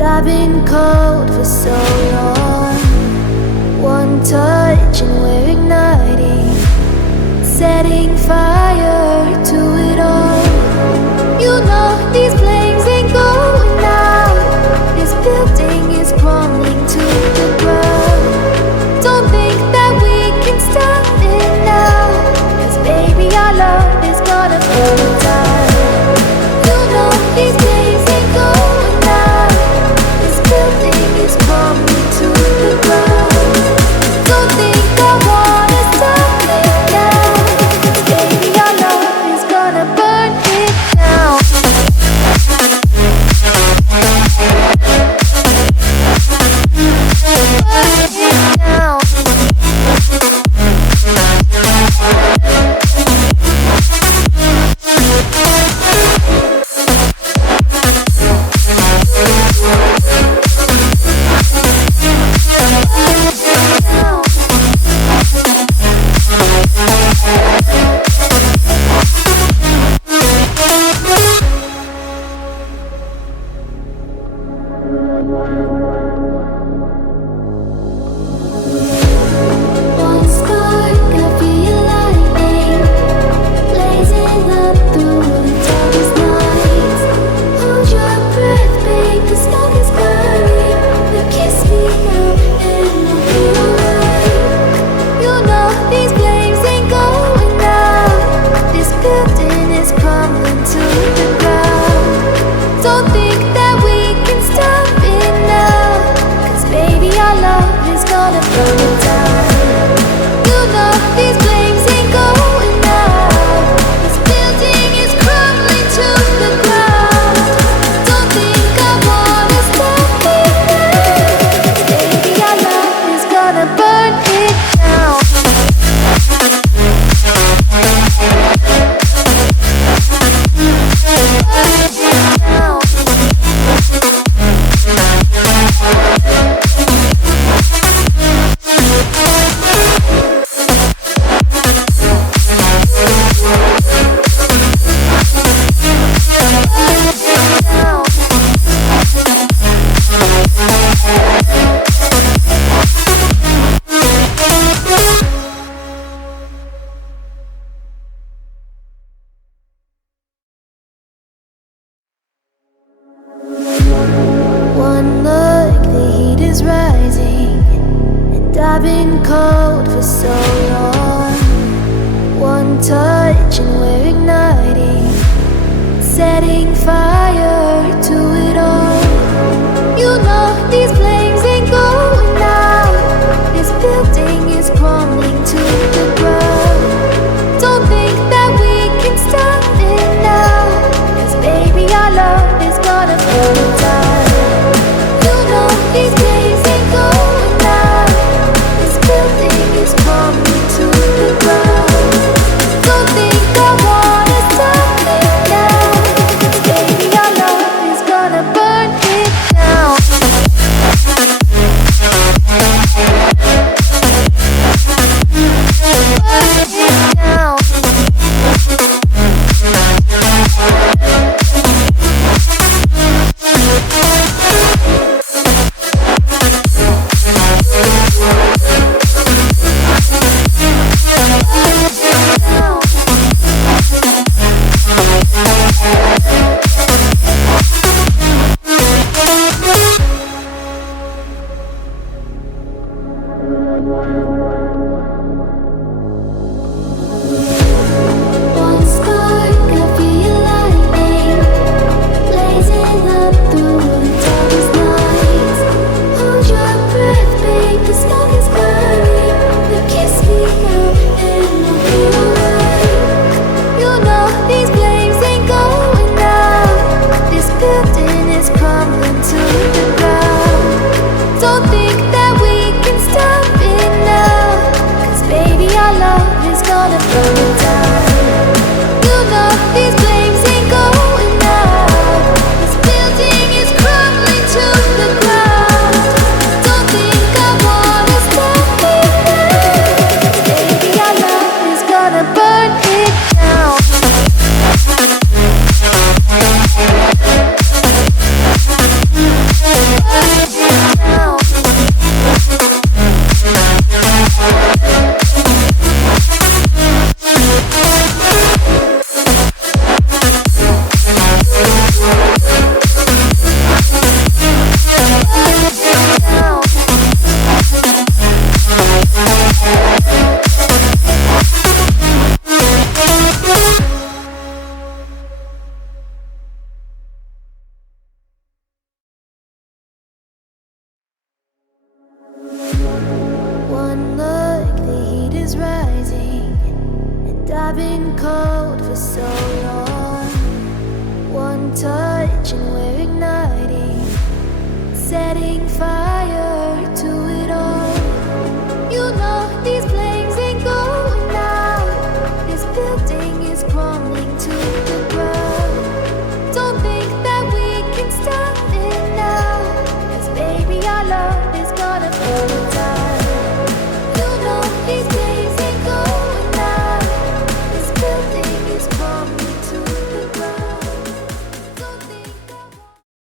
I've been cold for so long. One touch and we're igniting, setting fire to it all. You know these flames ain't going out. This building is crumbling to the ground. Don't think that we can stop it now, 'cause baby our love is gonna burn down. You know these flames ain't going out. This building is crumbling to the ground. Don't think I wanna stop it now, 'cause baby our love is gonna burn it down. Burn it down. One spark, I feel lightning blazing up through the darkest nights. Hold your breath, babe, the smoke is burning. Now kiss me now and we'll be alright. You know these flames ain't going out. This building is crumbling to the ground. Don't think that we can stop it now, 'cause baby our love is gonna burn it down. You know these flames ain't going out. This building is crumbling to the ground. Don't think I wanna stop it now, 'cause baby our love is gonna burn it down. Burn it down. One look, the heat is rising, and I've been cold for so long. One touch and we're igniting, setting fire to it all. You know these flames ain't going out. This building is crumbling to the ground. Don't think that we can stop it now, 'cause baby our love is gonna burn it down. You know these flames ain't going out. This building is crumbling cold for so long. One touch and we're igniting, setting fire.